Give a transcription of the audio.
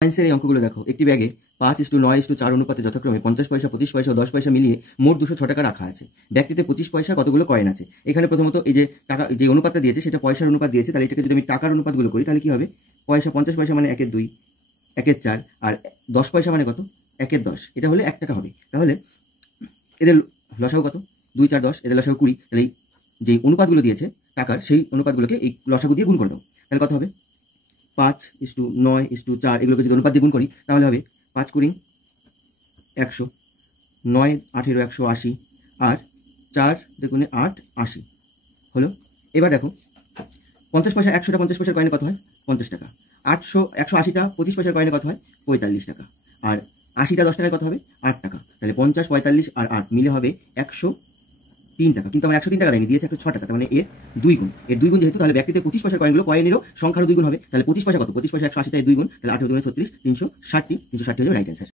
সায়েন্সের এই অঙ্কগুলো দেখো, একটি ব্যাগে 5:9:4 অনুপাতে যথাক্রমে 50 পয়সা, 25 পয়সা ও 10 পয়সা মিলিয়ে মোট 206 টাকা রাখা আছে। ব্যাগটিতে 25 পয়সা কতগুলো কয়েন আছে? এখানে প্রথমত এই যে টাকা, যে অনুপাতটা দিয়েছে সেটা পয়সার অনুপাত দিয়েছে, তাহলে এটাকে যদি আমি টাকার অনুপাতগুলো করি তাহলে কি হবে? পয়সা 50 পয়সা মানে 1/2, 1/4, আর 10 পয়সা মানে কত? 1/10। এটা হলে 1 টাকা হবে। তাহলে এদের লসাগু কত? 2, 4, 10, এদের লসাগু 20। তাহলে এই যে অনুপাতগুলো দিয়েছে টাকার, সেই অনুপাতগুলোকে এই লসাগু দিয়ে গুণ করে দাও। তাহলে কত হবে? 5:9:4 এগুলোকে যদি অনুপাত দিয়ে গুণ করি তাহলে হবে 5 কুড়ি 100, 9 18 180, আর 4 দেখুন 8 80 হলো। এবার দেখো 50 পয়সা 100টা 50 পয়সার কয়েনে কত হয়? 50 টাকা। 180টা 25 পয়সার কয়েনে কত হয়? 45 টাকা। আর 80টা 10 টাকায় কত হবে? 8 টাকা। তাহলে 50, 45 আর 8 মিলে হবে 103 টাকা। কিন্তু আমার 103 টাকা দেয়নি, দিয়েছে 106 টাকা। তার মানে এর 2 গুণ। এর 2 গুণ যেহেতু, তাহলে ব্যাগটিতে 25 পয়সার কয়েনগুলো, কয়েনেরও সংখ্যারও 2 গুণ হবে। তাহলে 25 পয়সা কত? 25 পয়সা 180টায় 2 গুণ, তাহলে 8 2 36, 360টি, 360 হলো রাইট অ্যান্সার।